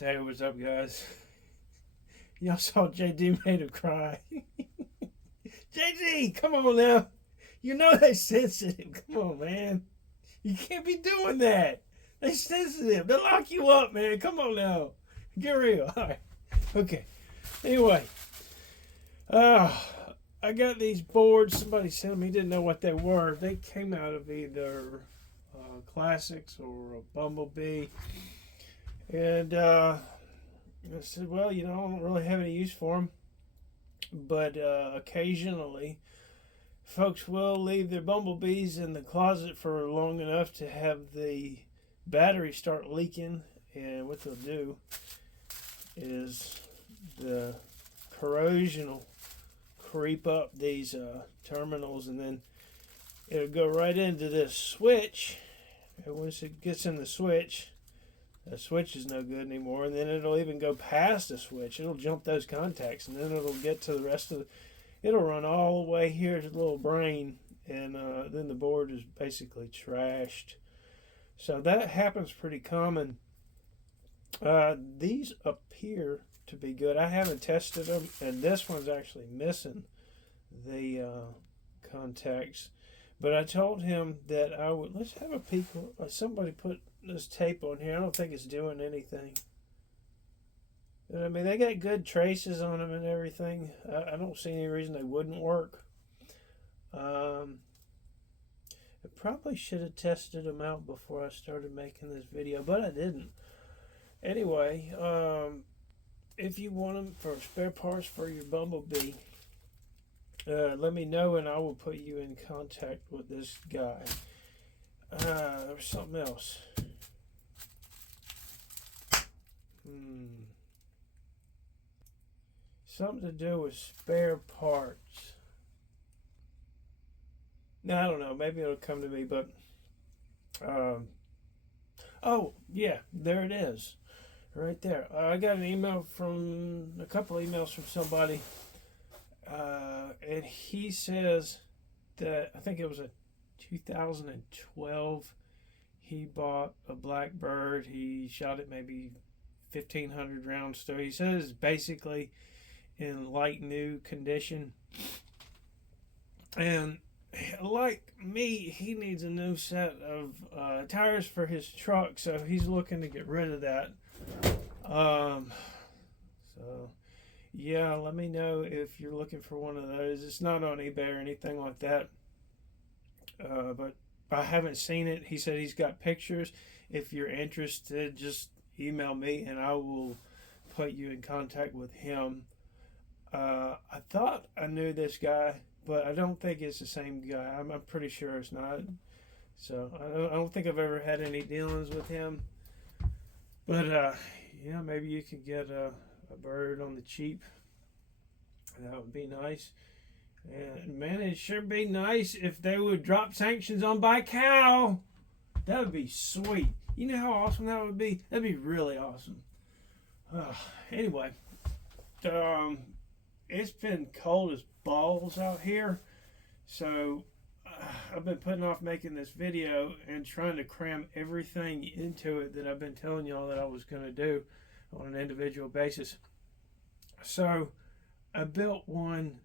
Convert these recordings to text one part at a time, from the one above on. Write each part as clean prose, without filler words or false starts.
Hey, what's up, guys? Y'all saw JD made him cry. JD, come on now. You know they sensitive. Come on, man. You can't be doing that. They sensitive. They'll lock you up, man. Come on now. Get real. All right. Okay. Anyway, uh, I got these boards. Somebody sent me. Didn't know what they were. They came out of either Classics or a Bumblebee. And I said, well, I don't really have any use for them. But occasionally, folks will leave their Bumblebees in the closet for long enough to have the battery start leaking. And what they'll do is the corrosion will creep up these terminals, and then it'll go right into this switch. And once it gets in the switch is no good anymore, and then it'll even go past the switch. It'll jump those contacts, and then it'll get to the rest of it'll run all the way here to the little brain, and then the board is basically trashed. So that happens pretty common. These appear to be good. I haven't tested them, and this one's actually missing the contacts. But I told him that I would, let's have a peek. Somebody put this tape on here. I don't think it's doing anything. I mean, they got good traces on them and everything. I don't see any reason they wouldn't work. I probably should have tested them out before I started making this video, but I didn't. Anyway, if you want them for spare parts for your Bumblebee, let me know and I will put you in contact with this guy. There was something else. Something to do with spare parts. No, I don't know. Maybe it'll come to me, but oh yeah, there it is, right there. I got an email from a couple of emails from somebody. And he says that I think it was a 2012. He bought a Blackbird. He shot it maybe 1,500 rounds through. He says it's basically in like new condition. And like me, he needs a new set of tires for his truck, so he's looking to get rid of that. So. Yeah, let me know if you're looking for one of those. It's not on eBay or anything like that. But I haven't seen it. He said he's got pictures. If you're interested, just email me and I will put you in contact with him. I thought I knew this guy, but I don't think it's the same guy. I'm pretty sure it's not. So I don't think I've ever had any dealings with him. But yeah, maybe you could get a bird on the cheap. That would be nice. And man, it sure be nice if they would drop sanctions on buy cow. That would be sweet. You know how awesome that would be? That'd be really awesome. Anyway, it's been cold as balls out here, so I've been putting off making this video and trying to cram everything into it that I've been telling y'all that I was going to do on an individual basis. So I built one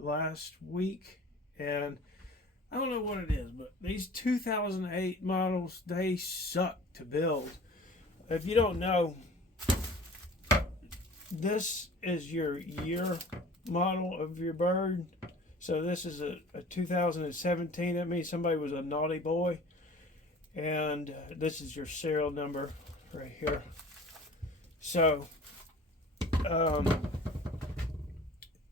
last week, and I don't know what it is, but these 2008 models, they suck to build. If you don't know, this is your year model of your bird. So this is a 2017. That means somebody was a naughty boy. And this is your serial number right here. So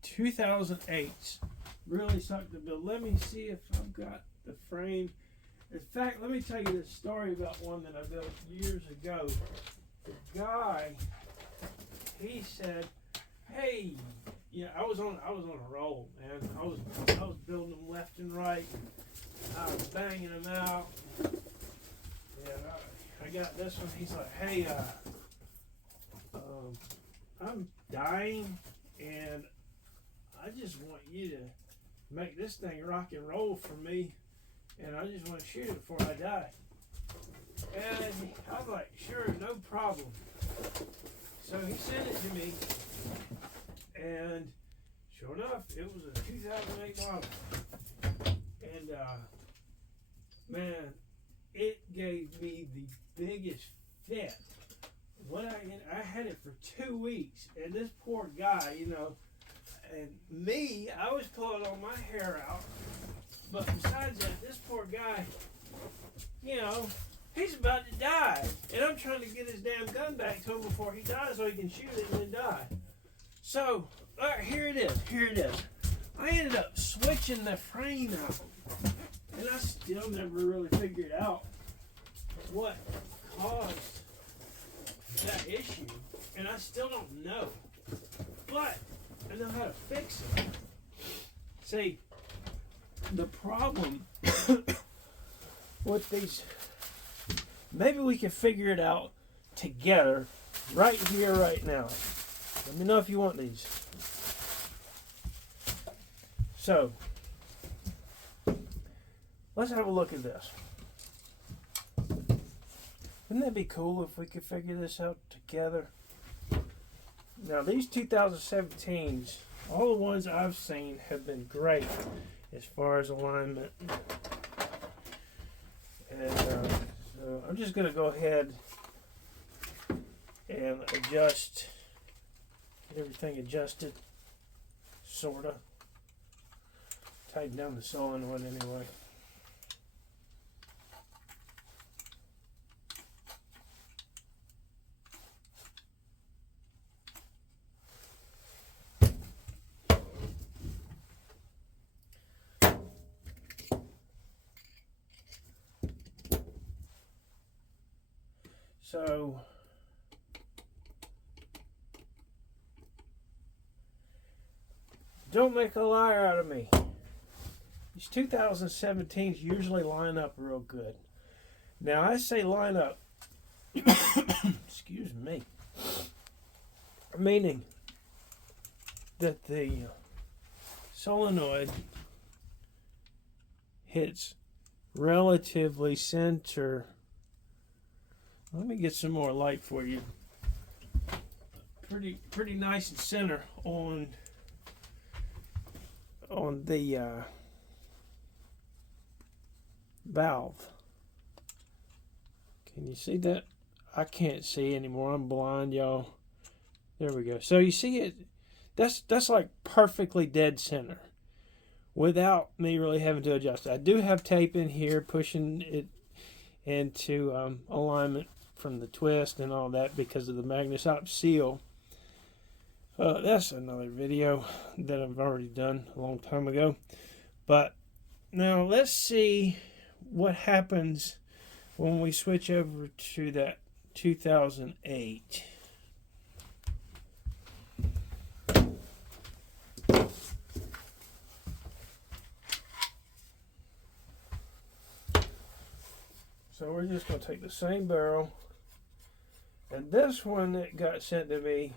2008 really sucked to build. Let me see if I've got the frame. In fact, let me tell you this story about one that I built years ago. The guy, he said, "Hey, yeah, I was on a roll, man. I was building them left and right. I was banging them out. And I got this one. He's like, hey, I'm dying, and I just want you to make this thing rock and roll for me, and I just want to shoot it before I die." And I was like, sure, no problem. So he sent it to me, and sure enough, it was a 2008 model. And man, it gave me the biggest fit. I had it for 2 weeks, and this poor guy, you know, and me, I was pulling all my hair out. But besides that, this poor guy, you know, he's about to die. And I'm trying to get his damn gun back to him before he dies so he can shoot it and then die. So, all right, here it is. I ended up switching the frame out. And I still never really figured out what caused that issue. And I still don't know. But I know how to fix it. See, the problem with these, maybe we can figure it out together right here, right now. Let me know if you want these. So, let's have a look at this. Wouldn't that be cool if we could figure this out together? Now, these 2017s, all the ones I've seen have been great as far as alignment. And so I'm just going to go ahead and adjust, get everything adjusted, sort of. Tighten down the solenoid anyway. So don't make a liar out of me. These 2017s usually line up real good. Now I say line up, excuse me, meaning that the solenoid hits relatively center. Let me get some more light for you. Pretty nice and center on the valve. Can you see that? I can't see anymore. I'm blind, y'all. There we go. So you see it? That's like perfectly dead center without me really having to adjust it. I do have tape in here pushing it into alignment from the twist and all that because of the Magnus-Op seal. That's another video that I've already done a long time ago. But now let's see what happens when we switch over to that 2008. So we're just going to take the same barrel, and this one that got sent to me,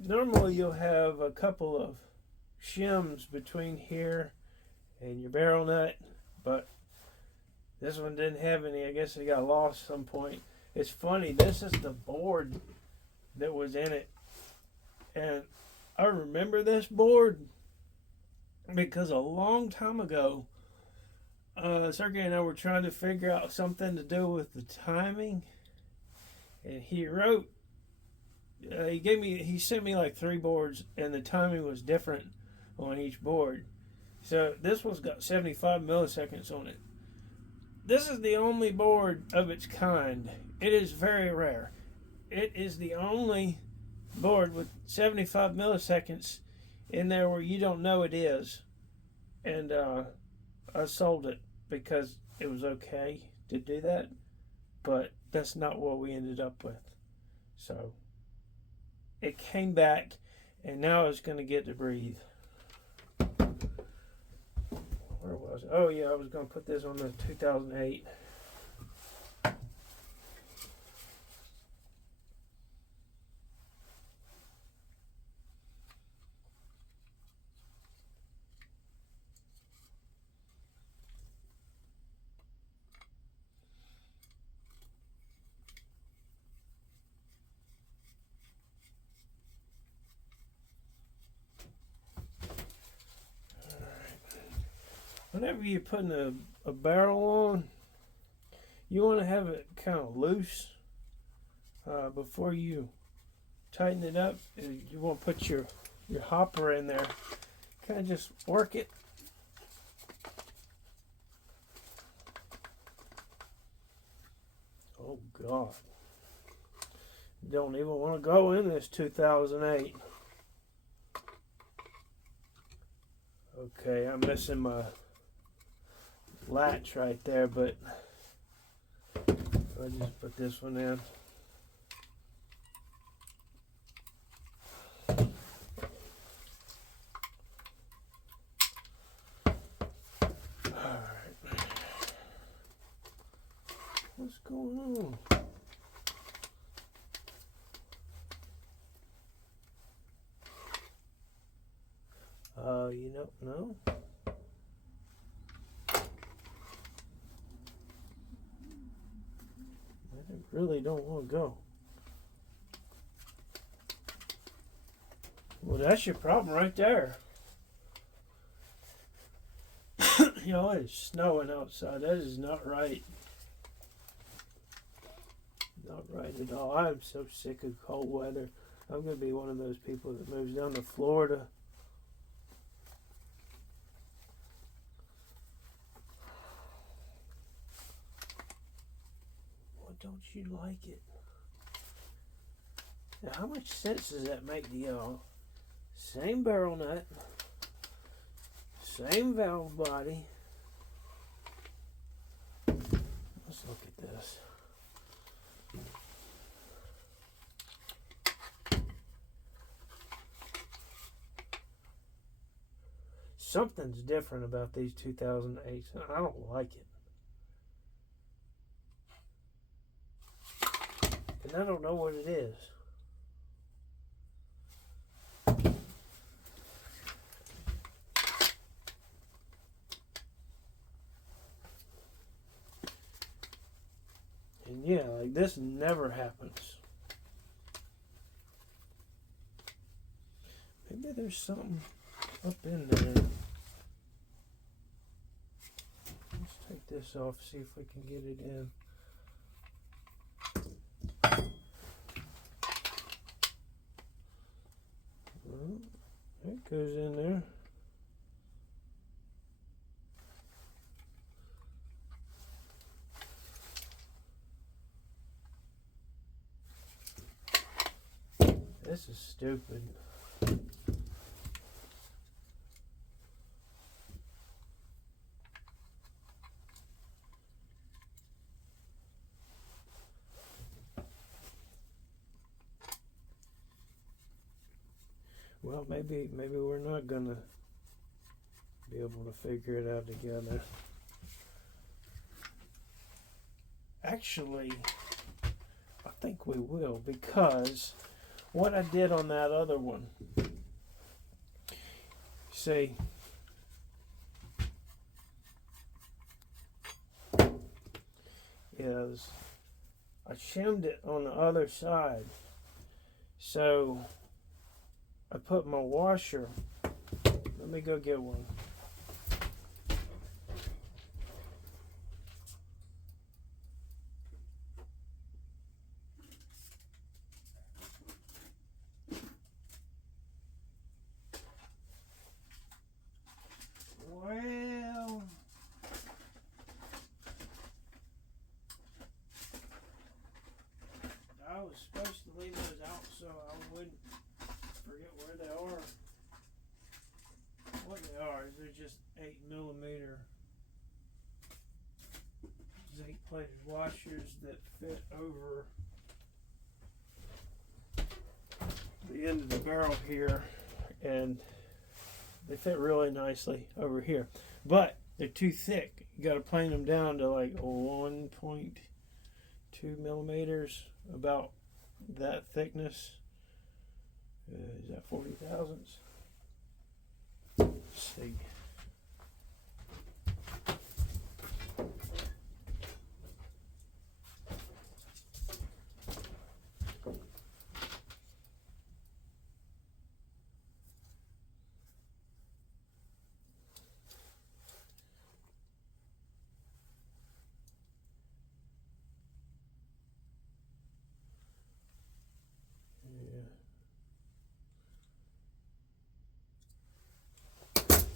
normally you'll have a couple of shims between here and your barrel nut, but this one didn't have any. I guess it got lost at some point. It's funny, this is the board that was in it, and I remember this board because a long time ago, Sergey and I were trying to figure out something to do with the timing, and he wrote, he sent me like 3 boards, and the timing was different on each board. So this one's got 75 milliseconds on it. This is the only board of its kind. It is very rare. It is the only board with 75 milliseconds in there where you don't know it is. And I sold it because it was okay to do that, but that's not what we ended up with. So it came back, and now it's going to get to breathe. Where was it? Oh yeah, I was going to put this on the 2008. whenever you're putting a barrel on, you want to have it kind of loose before you tighten it up. You want to put your hopper in there. Kind of just work it. Oh God. Don't even want to go in this 2008. Okay, I'm missing my latch right there, but I'll just put this one in. Alright. What's going on? You know, no. I really don't want to go. Well, that's your problem right there. You know, it's snowing outside. That is not right. Not right at all. I'm so sick of cold weather. I'm going to be one of those people that moves down to Florida. Don't you like it? Now, how much sense does that make to y'all? Same barrel nut, same valve body. Let's look at this. Something's different about these 2008s. I don't like it. And I don't know what it is. And yeah, like this never happens. Maybe there's something up in there. Let's take this off, see if we can get it in. It goes in there. This is stupid. Well, maybe we're not gonna be able to figure it out together. Actually, I think we will, because what I did on that other one, see, is I shimmed it on the other side. So I put my washer. Let me go get one. Well, I was supposed to leave those out so I wouldn't forget where they are. What they are is they're just 8mm zinc plated washers that fit over the end of the barrel here, and they fit really nicely over here, but they're too thick. You got to plane them down to like 1.2mm, about that thickness. Is that 40 thousandths? Let's see.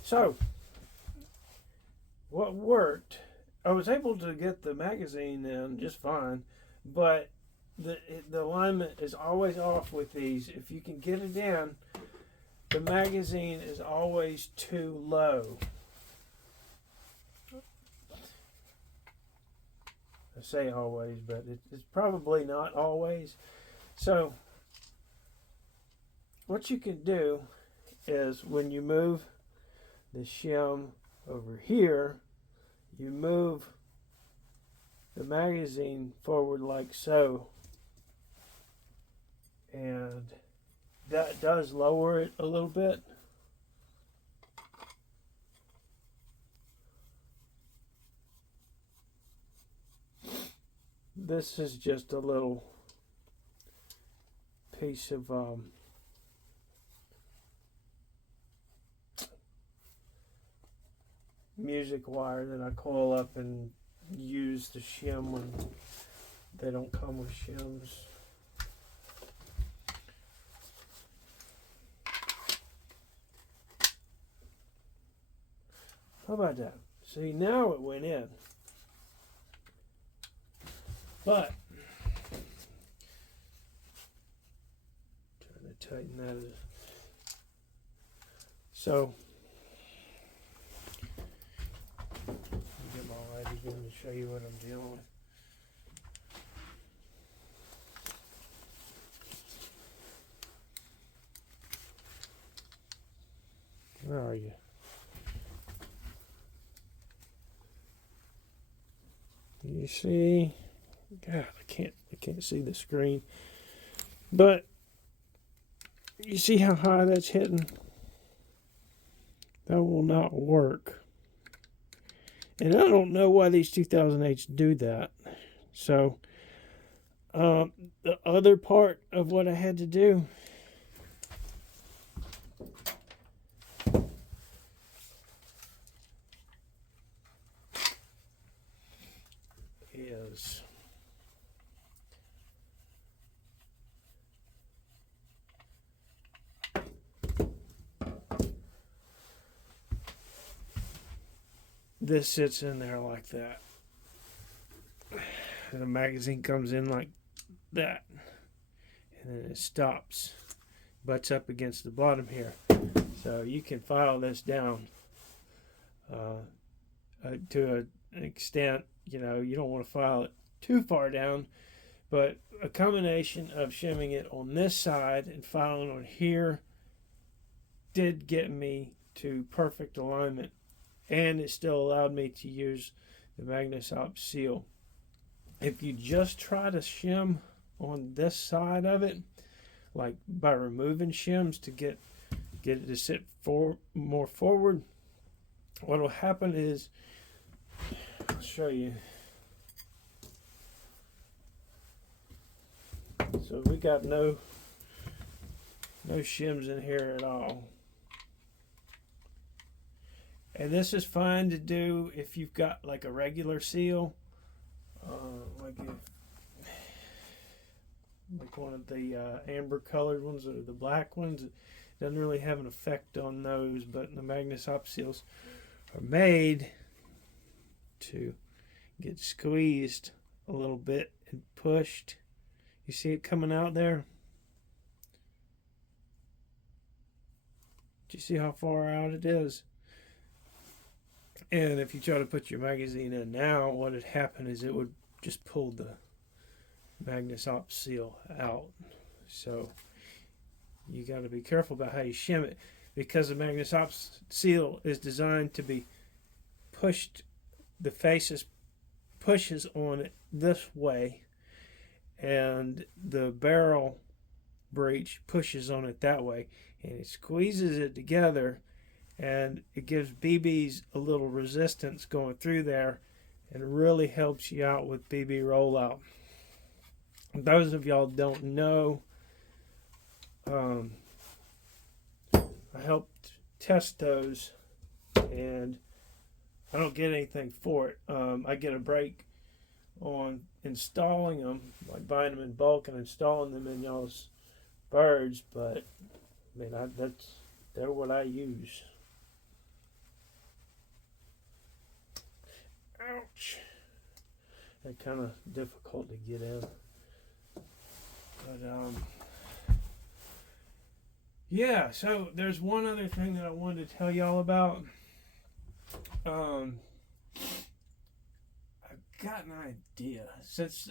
So, what worked, I was able to get the magazine in just fine, but the alignment is always off with these. If you can get it in, the magazine is always too low. I say always, but it's probably not always. So, what you can do is when you move the shim over here, you move the magazine forward like so, and that does lower it a little bit. This is just a little piece of music wire that I coil up and use to shim when they don't come with shims. How about that? See, now it went in. But trying to tighten that. So get my light again to show you what I'm dealing with. Where are you? You see? God, I can't see the screen. But you see how high that's hitting? That will not work. And I don't know why these 2008s do that. So, the other part of what I had to do is this sits in there like that. The magazine comes in like that, and then it stops, butts up against the bottom here. So you can file this down to an extent. You know, you don't want to file it too far down, but a combination of shimming it on this side and filing on here did get me to perfect alignment, and it still allowed me to use the Magnus-Op seal. If you just try to shim on this side of it, like by removing shims to get it to sit more forward, what will happen is, I'll show you. So we got no shims in here at all. And this is fine to do if you've got like a regular seal, like one of the amber colored ones or the black ones. It doesn't really have an effect on those, but the Magnus-Op seals are made to get squeezed a little bit and pushed. You see it coming out there? Do you see how far out it is? And if you try to put your magazine in now, what would happen is it would just pull the Magnus-Op seal out. So you got to be careful about how you shim it, because the Magnus-Op seal is designed to be pushed. The faces pushes on it this way, and the barrel breech pushes on it that way, and it squeezes it together, and it gives BBs a little resistance going through there, and really helps you out with BB rollout. Those of y'all don't know, I helped test those, and I don't get anything for it. I get a break on installing them, like buying them in bulk and installing them in y'all's birds, but I mean, they're what I use. they're kind of difficult to get in. But yeah. So there's one other thing that I wanted to tell y'all about. I've got an idea since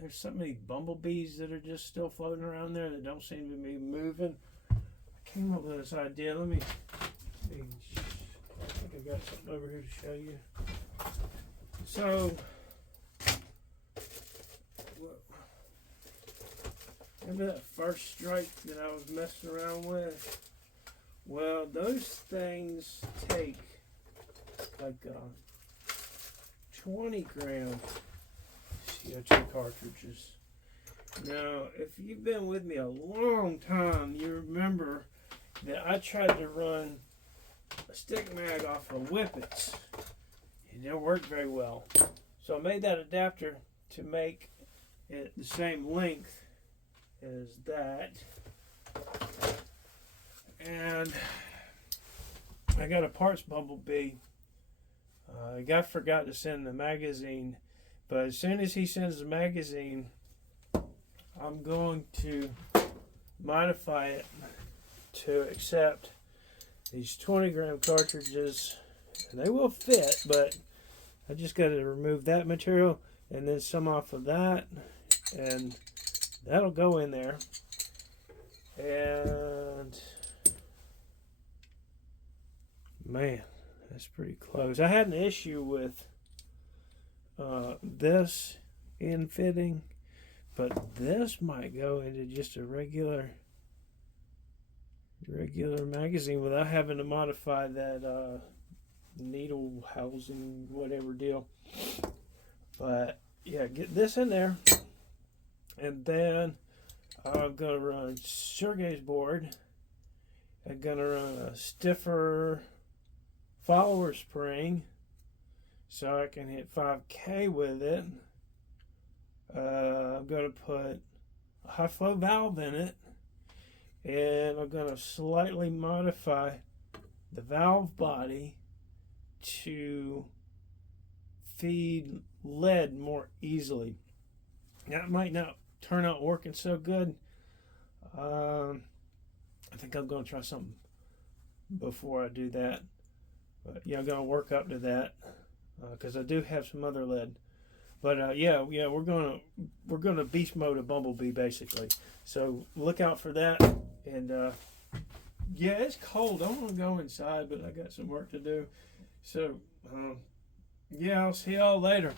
there's so many bumblebees that are just still floating around there that don't seem to be moving. I came up with this idea. Let me see. I think I got something over here to show you. So, remember that first strike that I was messing around with? Well, those things take like 20 gram CO2 cartridges. Now, if you've been with me a long time, you remember that I tried to run a stick mag off of Whippets. It didn't work very well. So I made that adapter to make it the same length as that. And I got a parts bumblebee. The guy forgot to send the magazine, but as soon as he sends the magazine, I'm going to modify it to accept these 20 gram cartridges, and they will fit, but I just got to remove that material and then some off of that, and that'll go in there. And man, that's pretty close. I had an issue with this in fitting, but this might go into just a regular magazine without having to modify that needle housing whatever deal. But yeah, get this in there, and then I'm gonna run Sergey's board. I'm gonna run a stiffer follower spring so I can hit 5K with it. I'm going to put a high flow valve in it, and I'm going to slightly modify the valve body to feed lead more easily. That might not turn out working so good. I think I'm going to try something before I do that. But yeah, I'm going to work up to that because I do have some other lead. But yeah, we're gonna beast mode a bumblebee basically. So look out for that. And yeah, it's cold. I want to go inside, but I got some work to do. So yeah, I'll see y'all later.